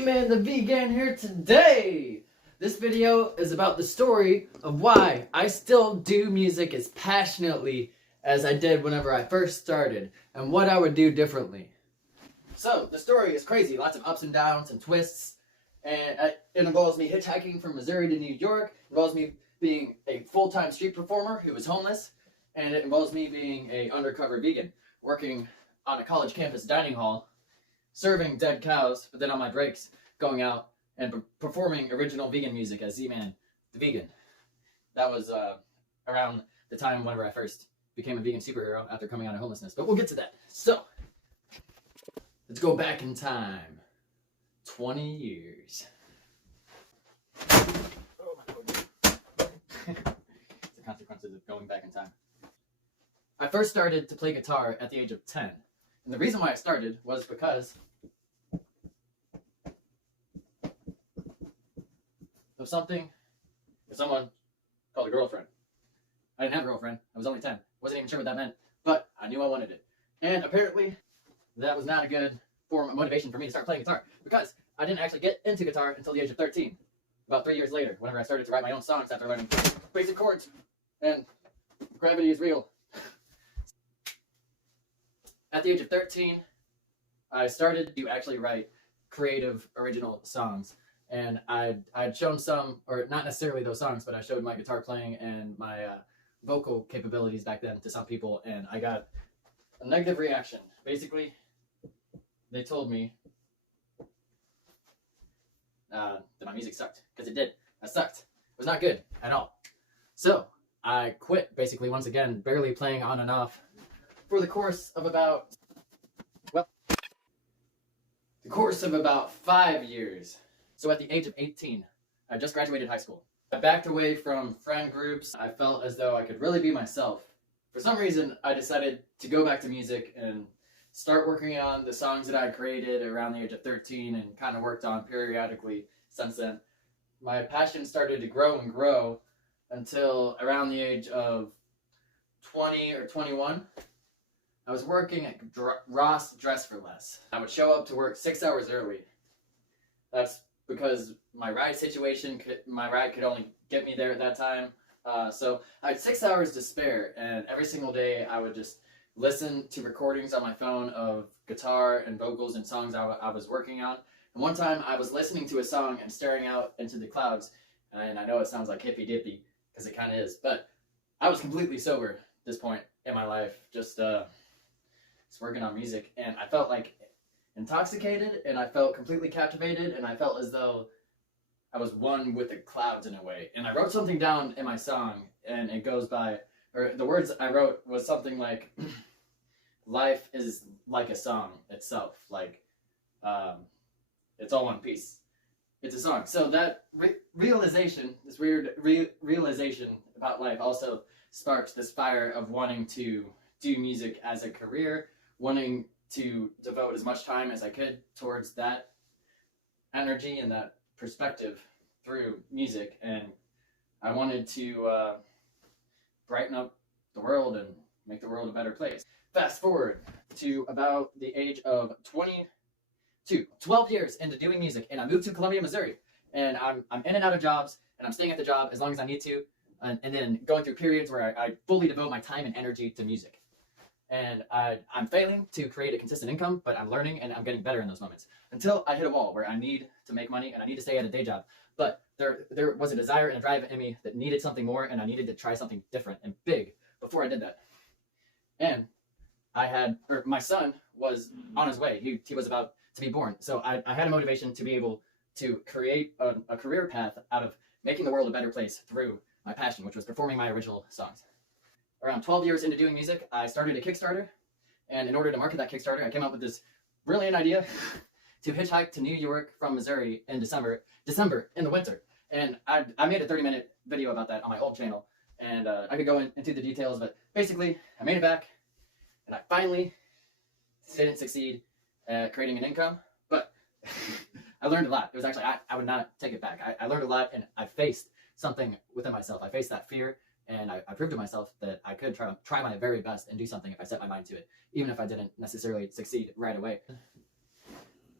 Z-Man the Vegan here today! This video is about the story of why I still do music as passionately as I did whenever I first started, and what I would do differently. So, the story is crazy, lots of ups and downs and twists, and it involves me hitchhiking from Missouri to New York, it involves me being a full-time street performer who was homeless, and it involves me being an undercover vegan, working on a college campus dining hall, serving dead cows, but then on my breaks, going out and performing original vegan music as Z-Man the Vegan. That was around the time whenever I first became a vegan superhero after coming out of homelessness. But we'll get to that. So, let's go back in time. 20 years. Oh, my goodness. It's the consequences of going back in time. I first started to play guitar at the age of 10. And the reason why I started was because of someone called a girlfriend. I didn't have a girlfriend. I was only 10. Wasn't even sure what that meant, but I knew I wanted it. And apparently, that was not a good form of motivation for me to start playing guitar, because I didn't actually get into guitar until the age of 13. About 3 years later, whenever I started to write my own songs after learning basic chords and gravity is real. At the age of 13, I started to actually write creative, original songs. And I'd shown some, or not necessarily those songs, but I showed my guitar playing and my vocal capabilities back then to some people, and I got a negative reaction. Basically, they told me that my music sucked, because it did. I sucked. It was not good at all. So I quit, basically, once again, barely playing on and off for the course of about 5 years. So at the age of 18, I just graduated high school. I backed away from friend groups. I felt as though I could really be myself. For some reason, I decided to go back to music and start working on the songs that I had created around the age of 13 and kind of worked on periodically since then. My passion started to grow and grow until around the age of 20 or 21. I was working at Ross Dress for Less. I would show up to work 6 hours early. That's because my ride could only get me there at that time. So I had 6 hours to spare, and every single day I would just listen to recordings on my phone of guitar and vocals and songs I was working on. And one time I was listening to a song and staring out into the clouds, and I know it sounds like hippy-dippy, because it kind of is, but I was completely sober at this point in my life, just working on music, and I felt like intoxicated, and I felt completely captivated, and I felt as though I was one with the clouds in a way. And I wrote something down in my song, and it goes by, or the words I wrote was something like, life is like a song itself, like, it's all one piece. It's a song. So that realization, this weird realization about life also sparks this fire of wanting to do music as a career, wanting to devote as much time as I could towards that energy and that perspective through music. And I wanted to brighten up the world and make the world a better place. Fast forward to about the age of 22, 12 years into doing music, and I moved to Columbia, Missouri. And I'm in and out of jobs, and I'm staying at the job as long as I need to, and then going through periods where I fully devote my time and energy to music. And I'm failing to create a consistent income, but I'm learning and I'm getting better in those moments. Until I hit a wall where I need to make money and I need to stay at a day job. But there was a desire and a drive in me that needed something more, and I needed to try something different and big before I did that. And my son was on his way. He was about to be born. So I had a motivation to be able to create a career path out of making the world a better place through my passion, which was performing my original songs. Around 12 years into doing music, I started a Kickstarter, and in order to market that Kickstarter, I came up with this brilliant idea to hitchhike to New York from Missouri in December in the winter. And I made a 30-minute video about that on my old channel, and I could go into the details, but basically, I made it back, and I finally didn't succeed at creating an income, but I learned a lot. It was actually, I would not take it back. I learned a lot, and I faced something within myself. I faced that fear, and I proved to myself that I could try my very best and do something if I set my mind to it, even if I didn't necessarily succeed right away.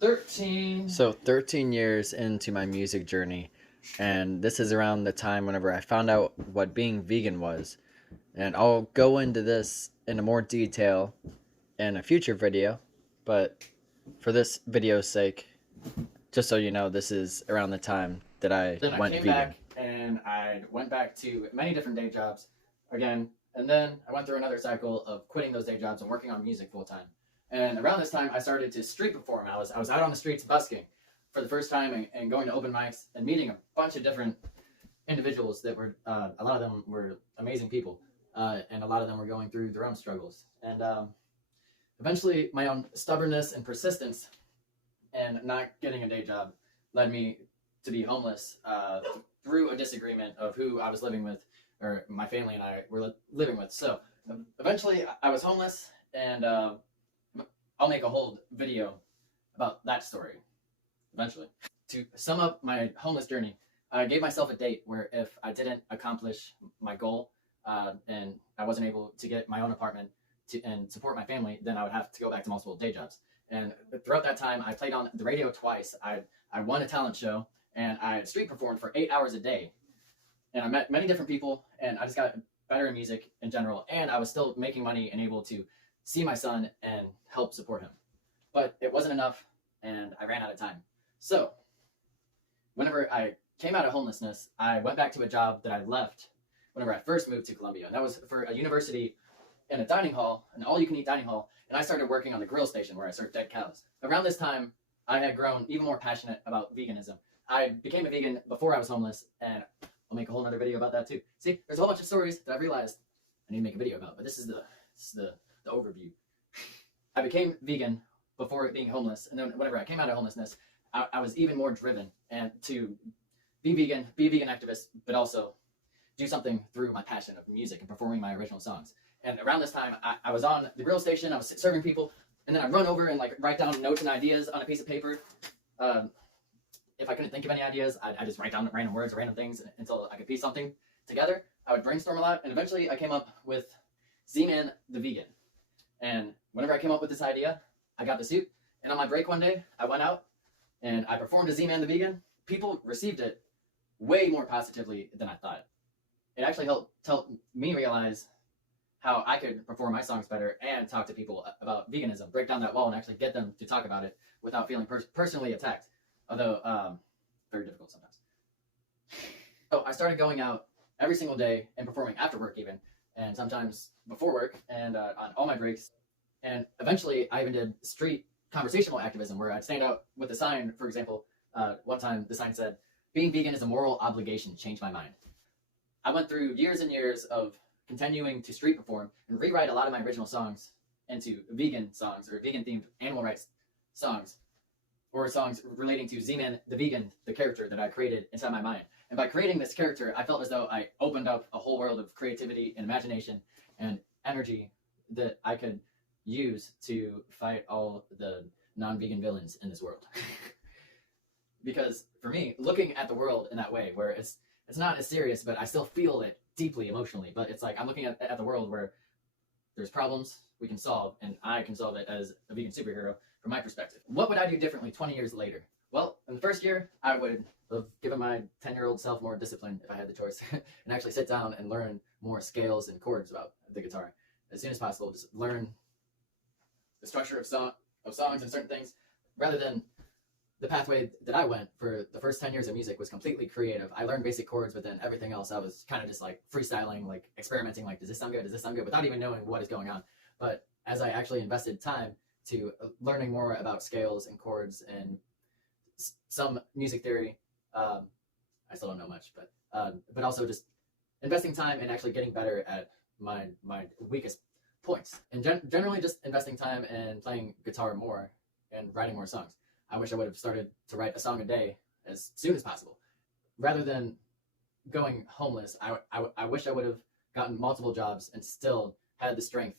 13. So 13 years into my music journey, and this is around the time whenever I found out what being vegan was. And I'll go into this in more detail in a future video, but for this video's sake, just so you know, this is around the time that I went vegan. Back and I went back to many different day jobs again, and then I went through another cycle of quitting those day jobs and working on music full time. And around this time, I started to street perform. I was out on the streets busking for the first time and going to open mics and meeting a bunch of different individuals that were, a lot of them were amazing people, and a lot of them were going through their own struggles. And eventually, my own stubbornness and persistence and not getting a day job led me to be homeless through a disagreement of who I was living with, or my family and I were living with. So eventually, I was homeless, and I'll make a whole video about that story eventually. To sum up my homeless journey, I gave myself a date where if I didn't accomplish my goal and I wasn't able to get my own apartment and support my family, then I would have to go back to multiple day jobs. And throughout that time, I played on the radio twice. I won a talent show, and I street performed for 8 hours a day. And I met many different people, and I just got better in music in general. And I was still making money and able to see my son and help support him. But it wasn't enough, and I ran out of time. So whenever I came out of homelessness, I went back to a job that I left whenever I first moved to Columbia. And that was for a university in a dining hall, an all-you-can-eat dining hall. And I started working on the grill station where I served dead cows. Around this time, I had grown even more passionate about veganism. I became a vegan before I was homeless, and I'll make a whole other video about that too. See, there's a whole bunch of stories that I've realized I need to make a video about, but this is the overview. I became vegan before being homeless, and then whenever I came out of homelessness, I was even more driven and to be a vegan activist, but also do something through my passion of music and performing my original songs. And around this time, I was on the grill station, I was serving people, and then I'd run over and like write down notes and ideas on a piece of paper. If I couldn't think of any ideas, I'd just write down random words, random things until I could piece something together. I would brainstorm a lot, and eventually I came up with Z-Man the Vegan. And whenever I came up with this idea, I got the suit, and on my break one day, I went out and I performed as Z-Man the Vegan. People received it way more positively than I thought. It actually helped me realize how I could perform my songs better and talk to people about veganism, break down that wall and actually get them to talk about it without feeling personally attacked, although very difficult sometimes. So I started going out every single day and performing after work even, and sometimes before work and on all my breaks. And eventually I even did street conversational activism where I'd stand out with a sign. For example, one time the sign said, "Being vegan is a moral obligation, change my mind." I went through years and years of continuing to street perform and rewrite a lot of my original songs into vegan songs or vegan themed animal rights songs, or songs relating to Z-Man the Vegan, the character that I created inside my mind. And by creating this character, I felt as though I opened up a whole world of creativity and imagination and energy that I could use to fight all the non-vegan villains in this world. Because for me, looking at the world in that way, where it's not as serious, but I still feel it deeply emotionally, but it's like I'm looking at the world where there's problems we can solve, and I can solve it as a vegan superhero from my perspective. What would I do differently 20 years later? Well, in the first year, I would have given my 10-year-old self more discipline if I had the choice, and actually sit down and learn more scales and chords about the guitar as soon as possible. Just learn the structure of songs and certain things, rather than the pathway that I went for the first 10 years of music was completely creative. I learned basic chords, but then everything else I was kind of just like freestyling, like experimenting, like, does this sound good? Does this sound good? Without even knowing what is going on. But as I actually invested time to learning more about scales and chords and some music theory, I still don't know much, but also just investing time and actually getting better at my weakest points. And generally just investing time and playing guitar more and writing more songs. I wish I would have started to write a song a day as soon as possible. Rather than going homeless, I wish I would have gotten multiple jobs and still had the strength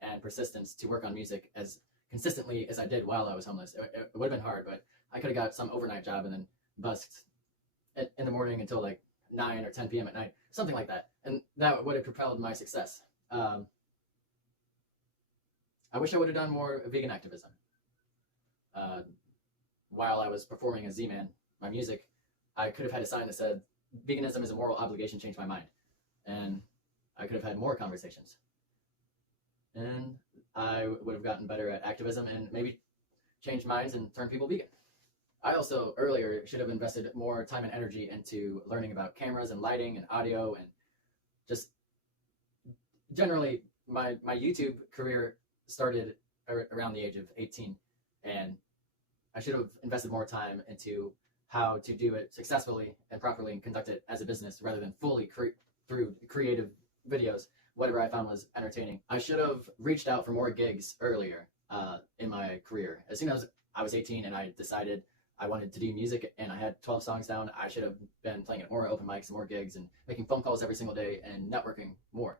and persistence to work on music as consistently as I did while I was homeless. It would have been hard, but I could have got some overnight job and then busked in the morning until like 9 or 10 p.m. at night, something like that. And that would have propelled my success. I wish I would have done more vegan activism. while I was performing as Z-Man, my music, I could have had a sign that said, "Veganism is a moral obligation, change my mind." And I could have had more conversations. And I would have gotten better at activism and maybe changed minds and turned people vegan. I also earlier should have invested more time and energy into learning about cameras and lighting and audio, and just generally my YouTube career started around the age of 18, and I should have invested more time into how to do it successfully and properly and conduct it as a business rather than fully through creative videos, whatever I found was entertaining. I should have reached out for more gigs earlier in my career. As soon as I was 18 and I decided I wanted to do music and I had 12 songs down, I should have been playing at more open mics, more gigs, and making phone calls every single day and networking more.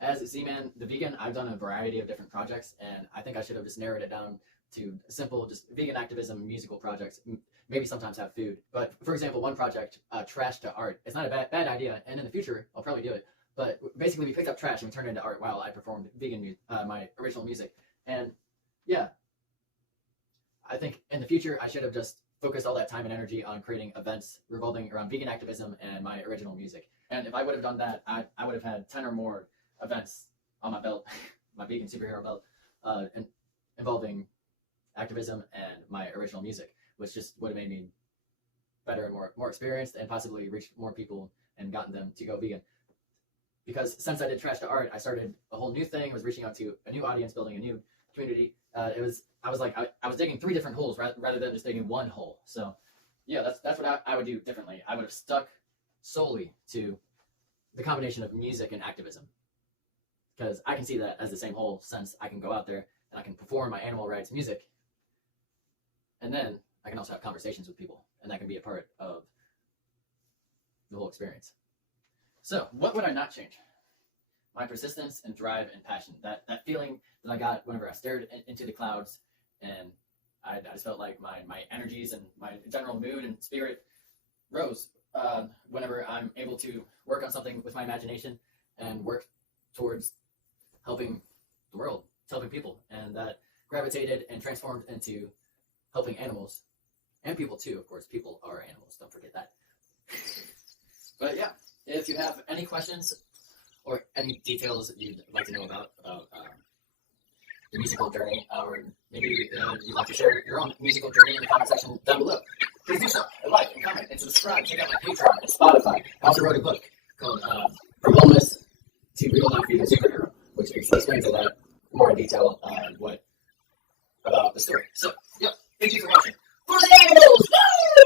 As Z-Man the Vegan, I've done a variety of different projects, and I think I should have just narrowed it down to simple, just vegan activism, musical projects, maybe sometimes have food. But for example, one project, Trash to Art, it's not a bad idea, and in the future, I'll probably do it. But basically, we picked up trash and we turned it into art while I performed vegan my original music. And yeah, I think in the future, I should have just focused all that time and energy on creating events revolving around vegan activism and my original music. And if I would have done that, I would have had 10 or more events on my belt, my vegan superhero belt, and involving activism and my original music, which just would have made me better and more experienced, and possibly reached more people and gotten them to go vegan. Because since I did Trash to Art, I started a whole new thing. I was reaching out to a new audience, building a new community. I was digging 3 different holes rather than just digging one hole. So yeah, that's what I would do differently. I would have stuck solely to the combination of music and activism, because I can see that as the same whole, since I can go out there and I can perform my animal rights music, and then I can also have conversations with people, and that can be a part of the whole experience. So what would I not change? My persistence and drive and passion. That feeling that I got whenever I stared into the clouds, and I just felt like my energies and my general mood and spirit rose whenever I'm able to work on something with my imagination and work towards helping the world, helping people. And that gravitated and transformed into helping animals and people too. Of course, people are animals. Don't forget that. But yeah, if you have any questions or any details that you'd like to know about the musical journey, or maybe you'd like to share your own musical journey in the comment section down below, please do so. Like and comment and subscribe. Check out my Patreon and Spotify. I also wrote a book called From Homeless to Real Life Vegan Superhero, which explains a lot more in detail about the story. So, yeah, thank you for watching. For the animals! Woo!